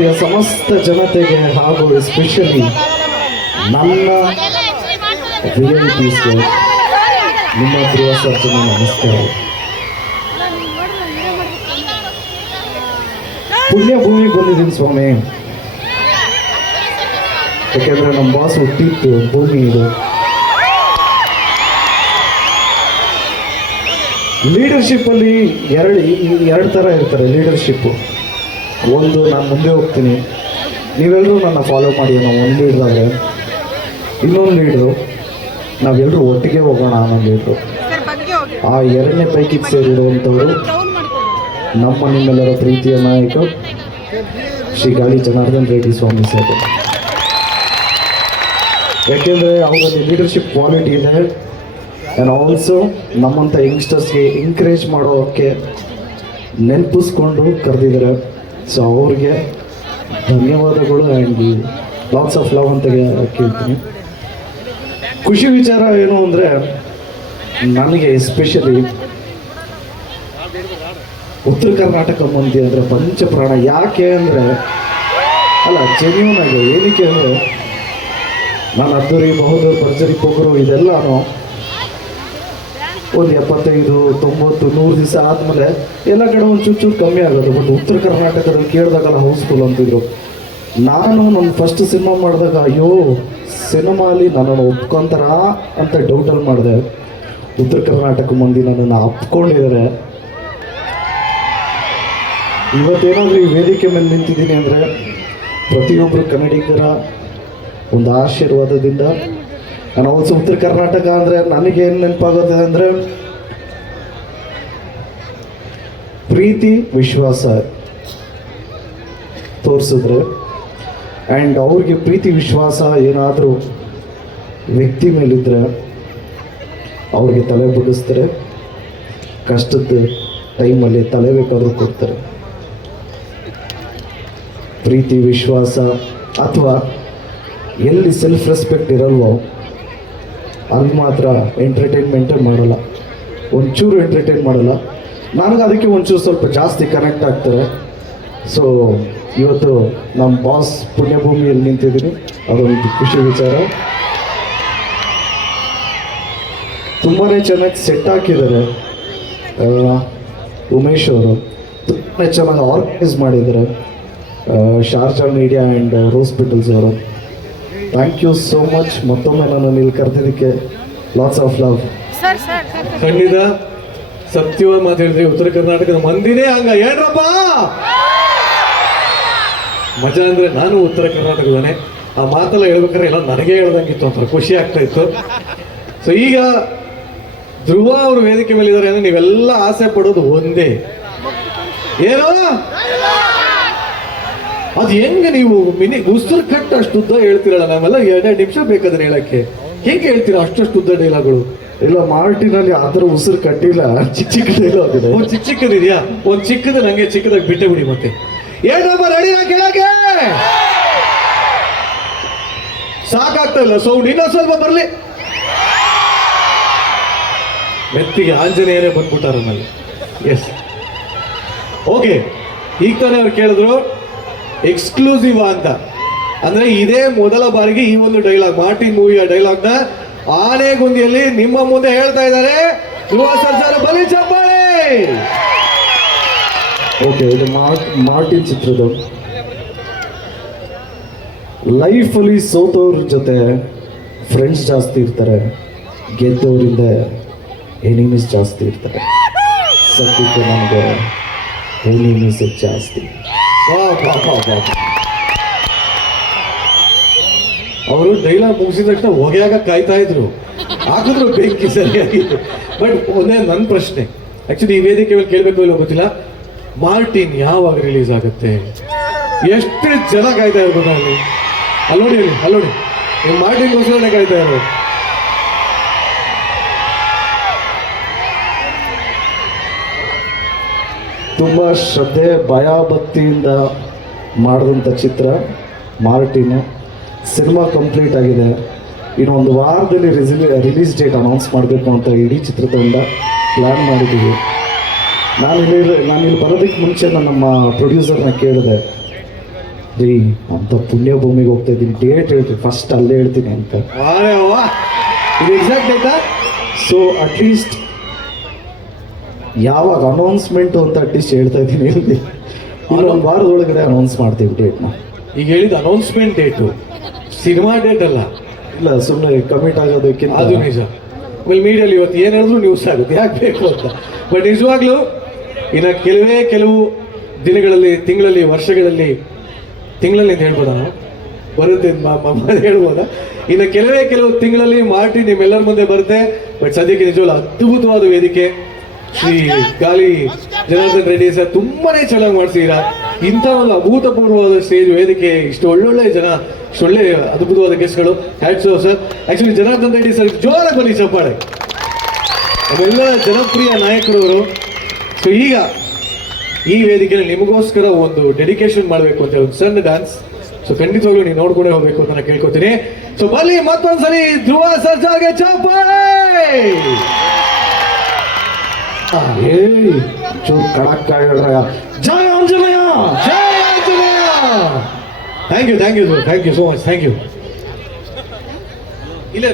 ಭಾರತೀಯ ಸಮಸ್ತ ಜನತೆಗೆ ಹಾಗೂ ಎಸ್ಪೆಷಲಿ ನನ್ನ ಐ ನಿಮ್ಮ ಗೃಹ ಸರ್ಜನೆ ನಮಸ್ಕಾರ. ಪುಣ್ಯ ಭೂಮಿಗೆ ಬಂದಿದ್ದೀನಿ ಸ್ವಾಮಿ. ಯಾಕೆಂದ್ರೆ ನಮ್ಮ ಬಾಸ್ ಹುಟ್ಟಿತ್ತು ಭೂಮಿ ಇದು. ಲೀಡರ್ಶಿಪ್ ಅಲ್ಲಿ ಎರಡು ಎರಡು ಥರ ಇರ್ತಾರೆ ಲೀಡರ್ಶಿಪ್ಪು ಒಂದು ನಾನು ಮುಂದೆ ಹೋಗ್ತೀನಿ. ನೀವೆಲ್ಲರೂ ನನ್ನ ಫಾಲೋ ಮಾಡಿ ನಾವು ಒಂದು ಲೀಡ್ದಾಗೆ ಇನ್ನೊಂದು ಲೀಡ್ರು ನಾವೆಲ್ಲರೂ ಒಟ್ಟಿಗೆ ಹೋಗೋಣ ಅನ್ನೋ ಲೀಡ್ರು ಆ ಎರಡನೇ ಪೈಕಿ ಸೇರಿರುವಂಥವರು ನಮ್ಮ ನಿಮ್ಮೆಲ್ಲರ ಪ್ರೀತಿಯ ನಾಯಕ ಶ್ರೀ ಗಾಳಿ ಜನಾರ್ದನ್ ರೆಡ್ಡಿ ಸ್ವಾಮಿ ಸರ್. ಯಾಕೆಂದರೆ ಅವರಲ್ಲಿ ಲೀಡರ್ಶಿಪ್ ಕ್ವಾಲಿಟಿ ಇದೆ. ಆ್ಯಂಡ್ ಆಲ್ಸೋ ನಮ್ಮಂಥ ಯಂಗ್ಸ್ಟರ್ಸ್ಗೆ ಎಂಕರೇಜ್ ಮಾಡೋಕ್ಕೆ ನೆನಪಿಸ್ಕೊಂಡು ಕರೆದಿದ್ದಾರೆ. ಸೊ ಅವ್ರಿಗೆ ಧನ್ಯವಾದಗಳು ಆ್ಯಂಡ್ ಲಾಟ್ಸ್ ಆಫ್ ಲವ್ ಅಂತ ಕೇಳ್ತೀನಿ. ಖುಷಿ ವಿಚಾರ ಏನು ಅಂದರೆ ನನಗೆ ಎಸ್ಪೆಷಲಿ ಉತ್ತರ ಕರ್ನಾಟಕ ಮಂದಿ ಅಂದರೆ ಪಂಚಪ್ರಾಣ. ಯಾಕೆ ಅಂದರೆ ಅಲ್ಲ ಜೆನ್ಯೂನ್ ಏನಕ್ಕೆ ಅಂದರೆ, ನಾನು ಅದ್ದೂರಿ ಬಹುದೂರು ಭರ್ಜರಿ ಪೊಗರು ಇದೆಲ್ಲನೂ ಒಂದು ಎಪ್ಪತ್ತೈದು, ತೊಂಬತ್ತು, ನೂರು ದಿವಸ ಆದಮೇಲೆ ಎಲ್ಲ ಕಡೆ ಒಂದು ಚೂರು ಚೂರು ಕಮ್ಮಿ ಆಗೋದು. ಬಟ್ ಉತ್ತರ ಕರ್ನಾಟಕದಲ್ಲಿ ಕೇಳಿದಾಗಲ್ಲ ಹೌಸ್ಫುಲ್ ಅಂತಿದ್ರು ನಾನು ನನ್ನ ಫಸ್ಟ್ ಸಿನಿಮಾ ಮಾಡಿದಾಗ, ಅಯ್ಯೋ ಸಿನಿಮಾಲಿ ನನ್ನನ್ನು ಒಪ್ಕೊಂತಾರ ಅಂತ ಡೌಟಲ್ಲಿ ಮಾಡಿದೆ. ಉತ್ತರ ಕರ್ನಾಟಕ ಮಂದಿ ನನ್ನನ್ನು ಅಪ್ಕೊಂಡಿದ್ದಾರೆ. ಇವತ್ತೇನಾದರೂ ಈ ವೇದಿಕೆ ಮೇಲೆ ನಿಂತಿದ್ದೀನಿ ಅಂದರೆ ಪ್ರತಿಯೊಬ್ಬರು ಕನ್ನಡಿಗರ ಒಂದು ಆಶೀರ್ವಾದದಿಂದ ನಾನು ಆಲ್ಸೋ ಉತ್ತರ ಕರ್ನಾಟಕ ಅಂದರೆ ನನಗೇನು ನೆನಪಾಗುತ್ತೆ ಅಂದರೆ ಪ್ರೀತಿ, ವಿಶ್ವಾಸ ತೋರಿಸಿದ್ರೆ ಆ್ಯಂಡ್ ಅವ್ರಿಗೆ ಪ್ರೀತಿ, ವಿಶ್ವಾಸ ಏನಾದರೂ ವ್ಯಕ್ತಿ ಮೇಲಿದ್ದರೆ ಅವ್ರಿಗೆ ತಲೆ ಬಗ್ಗಿಸ್ತಾರೆ. ಕಷ್ಟದ ಟೈಮಲ್ಲಿ ತಲೆ ಬೇಕಾದರೂ ಕೊಡ್ತಾರೆ. ಪ್ರೀತಿ, ವಿಶ್ವಾಸ ಅಥವಾ ಎಲ್ಲಿ ಸೆಲ್ಫ್ ರೆಸ್ಪೆಕ್ಟ್ ಇರಲ್ವೋ ಅಲ್ಲಿ ಮಾತ್ರ ಎಂಟರ್ಟೈನ್ಮೆಂಟೇ ಮಾಡಲ್ಲ. ಒಂಚೂರು ಎಂಟರ್ಟೈನ್ ಮಾಡಲ್ಲ. ನನಗೆ ಅದಕ್ಕೆ ಒಂಚೂರು ಸ್ವಲ್ಪ ಜಾಸ್ತಿ ಕನೆಕ್ಟ್ ಆಗ್ತಾರೆ. ಸೊ ಇವತ್ತು ನಮ್ಮ ಬಾಸ್ ಪುಣ್ಯಭೂಮಿಯಲ್ಲಿ ನಿಂತಿದ್ದೀನಿ. ಅದೊಂದು ಖುಷಿ ವಿಚಾರ. ತುಂಬಾ ಚೆನ್ನಾಗಿ ಸೆಟ್ ಹಾಕಿದ್ದಾರೆ ಉಮೇಶ್ ಅವರು. ತುಂಬಾ ಚೆನ್ನಾಗಿ ಆರ್ಗನೈಸ್ ಮಾಡಿದ್ದಾರೆ ಶಾರ್ಜಾ ಮೀಡಿಯಾ ಆ್ಯಂಡ್ ಹಾಸ್ಪಿಟಲ್ಸ್ ಅವರು. ಥ್ಯಾಂಕ್ ಯು ಸೋ ಮಚ್ ಮತ್ತೊಮ್ಮೆ ನಾನು ಇಲ್ಲಿ ಕರೆದಿದ್ದಕ್ಕೆ ಲಾಟ್ಸ್ ಆಫ್ ಲವ್. ಖಂಡಿತ ಸತ್ಯವಾದ ಮಾತಾಡಿದ್ರಿ ಉತ್ತರ ಕರ್ನಾಟಕದ ಮಂದಿನೇ ಹಂಗ. ಏನ್ರಪ್ಪ? ಮಜಾ ಅಂದ್ರೆ ನಾನು ಉತ್ತರ ಕರ್ನಾಟಕದವನೇ. ಆ ಮಾತೆಲ್ಲ ಹೇಳ್ಬೇಕಾದ್ರೆ ಎಲ್ಲ ನನಗೆ ಹೇಳ್ದಂಗಿತ್ತು ಅಂತ ಖುಷಿ ಆಗ್ತಾ ಇತ್ತು. ಸೊ ಈಗ ಧ್ರುವ ಅವರು ವೇದಿಕೆ ಮೇಲೆ ಇದ್ದಾರೆ ಅಂದ್ರೆ ನೀವೆಲ್ಲ ಆಸೆ ಪಡೋದು ಒಂದೇ. ಏನು? ಅದು ಹೆಂಗೆ ನೀವು ಮಿನಿ ಉಸಿರು ಕಟ್ಟ ಅಷ್ಟು ಉದ್ದ ಹೇಳ್ತೀರಲ್ಲ ನಾವೆಲ್ಲ? ಎರಡೆರಡು ನಿಮಿಷ ಬೇಕಾದ್ರೆ ಹೇಳಕ್ಕೆ. ಹೆಂಗೆ ಹೇಳ್ತೀರಾ ಅಷ್ಟಷ್ಟು ಉದ್ದ ಡೈಲಾಗ್ಗಳು? ಇಲ್ಲ ಮಾರ್ಟಿನಲ್ಲಿ ಆ ಥರ ಉಸಿರು ಕಟ್ಟಿಲ್ಲ. ಚಿಕ್ಕ ಚಿಕ್ಕ ಡೈಲಾಗ್ ಇದೆ. ಒಂದ್ ಚಿಕ್ಕ ಚಿಕ್ಕದಿದ್ಯಾ? ಒಂದು ಚಿಕ್ಕದ ನಂಗೆ ಚಿಕ್ಕದಾಗಿ ಬಿಟ್ಟೆ ಬಿಡಿ ಮತ್ತೆ. ಏನಪ್ಪ ರೆಡಿ ಕೆಳಗೆ ಸಾಕಾಗ್ತಾ ಇಲ್ಲ ಸೌಂಡ್ ಇನ್ನೊಂದ್ ಸ್ವಲ್ಪ ಬರ್ಲಿ. ಮೆತ್ತಿಗೆ ಆಂಜನೇಯರೇ ಬಂದ್ಬಿಟ್ಟಾರ ನಮ್ಮಲ್ಲಿ. ಎಸ್ ಓಕೆ ಈಗ ತಾನೇ ಅವ್ರು ಕೇಳಿದ್ರು ಎಕ್ಸ್ಕ್ಲೂಸಿವ್ ಅಂತ. ಅಂದ್ರೆ ಇದೇ ಮೊದಲ ಬಾರಿಗೆ ಈ ಒಂದು ಡೈಲಾಗ್ ಮಾರ್ಟಿನ್ ಮೂವಿಯ ಡೈಲಾಗ್ನ ಆನೆಗುಂದಿಯಲ್ಲಿ ನಿಮ್ಮ ಮುಂದೆ ಹೇಳ್ತಾ ಇದ್ದಾರೆ. ಯುವ ಸರ್ಜಾರ ಬಲಿ ಚಪ್ಪಾಳೆ! ಓಕೆ ಇದು ಮಾರ್ಟ್, ಮಾರ್ಟಿನ್ ಚಿತ್ರದ ಲೈಫಲ್ಲಿ ಸೋತವ್ರ ಜೊತೆ ಫ್ರೆಂಡ್ಸ್ ಜಾಸ್ತಿ ಇರ್ತಾರೆ. ಗೆದ್ದವರಿಂದ ಎನಿಮೀಸ್ ಜಾಸ್ತಿ ಇರ್ತಾರೆ. ಸದ್ಯಕ್ಕೆ ನಮಗೆ ಎನಿಮೀಸ್ ಜಾಸ್ತಿ. ಅವರು ಡೈಲಾಗ್ ಮುಗಿಸಿದ ತಕ್ಷಣ ಹೊಗೆಯಾಗ ಕಾಯ್ತಾ ಇದ್ರು. ಹಾಕಿದ್ರು ಬೆಂಕಿ ಸರಿಯಾಗಿ ಬಟ್ ಒಂದೇ ನನ್ನ ಪ್ರಶ್ನೆ. ಆಕ್ಚುಲಿ ಈ ವೇದಿಕೆ ಮೇಲೆ ಕೇಳಬೇಕು ಇಲ್ಲ ಗೊತ್ತಿಲ್ಲ. ಮಾರ್ಟಿನ್ ಯಾವಾಗ ರಿಲೀಸ್ ಆಗುತ್ತೆ? ಎಷ್ಟು ಜನ ಕಾಯ್ತಾ ಇರ್ಬೋದು ಅಲ್ಲಿ? ಅಲ್ಲೋಡಿ ನೋಡಿ ಮಾರ್ಟಿನ್ ಗೋಸ್ಕರನೇ ಕಾಯ್ತಾ ಇರೋದು. ತುಂಬ ಶ್ರದ್ಧೆ ಭಯ ಭಕ್ತಿಯಿಂದ ಮಾಡಿದಂಥ ಚಿತ್ರ ಮಾರ್ಟಿನು ಸಿನಿಮಾ ಕಂಪ್ಲೀಟ್ ಆಗಿದೆ. ಇನ್ನು ಒಂದು ವಾರದಲ್ಲಿ ರಿಸಿಲಿ ರಿಲೀಸ್ ಡೇಟ್ ಅನೌನ್ಸ್ ಮಾಡಬೇಕು ಅಂತ ಇಡೀ ಚಿತ್ರತಂಡ ಪ್ಲ್ಯಾನ್ ಮಾಡಿದ್ದೀವಿ. ನಾನು ಇಲ್ಲಿ ನಾನು ಇಲ್ಲಿ ಬರೋದಕ್ಕೆ ಮುಂಚೆ ನಾನು ನಮ್ಮ ಪ್ರೊಡ್ಯೂಸರ್ನ ಕೇಳಿದೆ. ರೀ ಅಂತ ಪುಣ್ಯ ಭೂಮಿಗೆ ಹೋಗ್ತಾ ಇದ್ದೀನಿ. ಡೇಟ್ ಹೇಳ್ತೀನಿ. ಫಸ್ಟ್ ಅಲ್ಲೇ ಹೇಳ್ತೀನಿ ಅಂತ. ಇದು ಎಕ್ಸಾಕ್ಟ್ ಆಯ್ತಾ ಸೊ ಅಟ್ಲೀಸ್ಟ್ ಯಾವಾಗ ಅನೌನ್ಸ್ಮೆಂಟ್ ಅಂತ ಅಟ್ಲೀಸ್ಟ್ ಹೇಳ್ತಾ ಇದ್ದೀನಿ ಇಲ್ಲಿ ಇನ್ನೊಂದು ವಾರದೊಳಗಡೆ ಅನೌನ್ಸ್ ಮಾಡ್ತೀವಿ ಡೇಟ್ನ ಈಗ ಹೇಳಿದ ಅನೌನ್ಸ್ಮೆಂಟ್ ಡೇಟು ಸಿನಿಮಾ ಡೇಟ್ ಅಲ್ಲ. ಇಲ್ಲ ಸುಮ್ಮನೆ ಕಮಿಟ್ ಆಗೋದಕ್ಕಿಂತ. ಅದು ನಿಜ. ಆಮೇಲೆ ಮೀಡಿಯಲ್ಲಿ ಇವತ್ತು ಏನು ಹೇಳಿದ್ರು ನ್ಯೂಸ್ ಆಗುತ್ತೆ ಯಾಕೆ ಬೇಕು ಅಂತ. ಬಟ್ ನಿಜವಾಗ್ಲೂ ಇನ್ನು ಕೆಲವೇ ಕೆಲವು ದಿನಗಳಲ್ಲಿ ತಿಂಗಳಲ್ಲಿ ವರ್ಷಗಳಲ್ಲಿ ತಿಂಗಳಲ್ಲಿ ಅಂತ ಹೇಳ್ಬೋದಾ? ಬರುತ್ತೆ ಹೇಳ್ಬೋದಾ? ಇನ್ನು ಕೆಲವೇ ಕೆಲವು ತಿಂಗಳಲ್ಲಿ ಮಾರ್ಟಿ ನಿಮ್ಮೆಲ್ಲರ ಮುಂದೆ ಬರುತ್ತೆ. ಬಟ್ ಸದ್ಯಕ್ಕೆ ನಿಜವಲ್ಲ ಅದ್ಭುತವಾದ ವೇದಿಕೆ. ಶ್ರೀ ಗಾಲಿ ಜನಾರ್ದನ್ ರೆಡ್ಡಿ ಸರ್ ತುಂಬಾನೇ ಚೆನ್ನಾಗಿ ಮಾಡ್ತೀರಾ ಇಂಥ ಒಂದು ಅಭೂತಪೂರ್ವವಾದ ಸ್ಟೇಜ್ ವೇದಿಕೆ, ಇಷ್ಟು ಒಳ್ಳೊಳ್ಳೆ ಜನ, ಇಷ್ಟು ಒಳ್ಳೆ ಅದ್ಭುತವಾದ ಗೆಸ್ಟ್ಗಳು. Hats sir actually Janardhan Reddy sir, ಜೋರಾಗಿ ಬನ್ನಿ, ಚಪ್ಪಾಳೆ. ಅವೆಲ್ಲ ಜನಪ್ರಿಯ ನಾಯಕರವರು. ಸೊ ಈಗ ಈ ವೇದಿಕೆಯಲ್ಲಿ ನಿಮಗೋಸ್ಕರ ಒಂದು ಡೆಡಿಕೇಶನ್ ಮಾಡಬೇಕು ಅಂತ ಒಂದು ಸಣ್ಣ ಡ್ಯಾನ್ಸ್ ಸೊ ಖಂಡಿತವಾಗ್ಲೂ ನೀವು ನೋಡ್ಕೊಂಡೇ ಹೋಗ್ಬೇಕು ಅಂತ ನಾನು ಕೇಳ್ಕೊತೀನಿ. ಸೊ ಬಲಿ ಮತ್ತೊಂದ್ಸರಿ ಧ್ರುವ ಸರ್ಜಾಗೆ ಚಪ್ಪಾಳೆ! ಏಯ್ ಚೂರು ಕಡಕ್ ಹೇಳ್ರ ಜಯ ಆಂಜನೇಯ ಜೈ Anjaneya thank you thank you thank you so much thank you ಇಲ್ಲ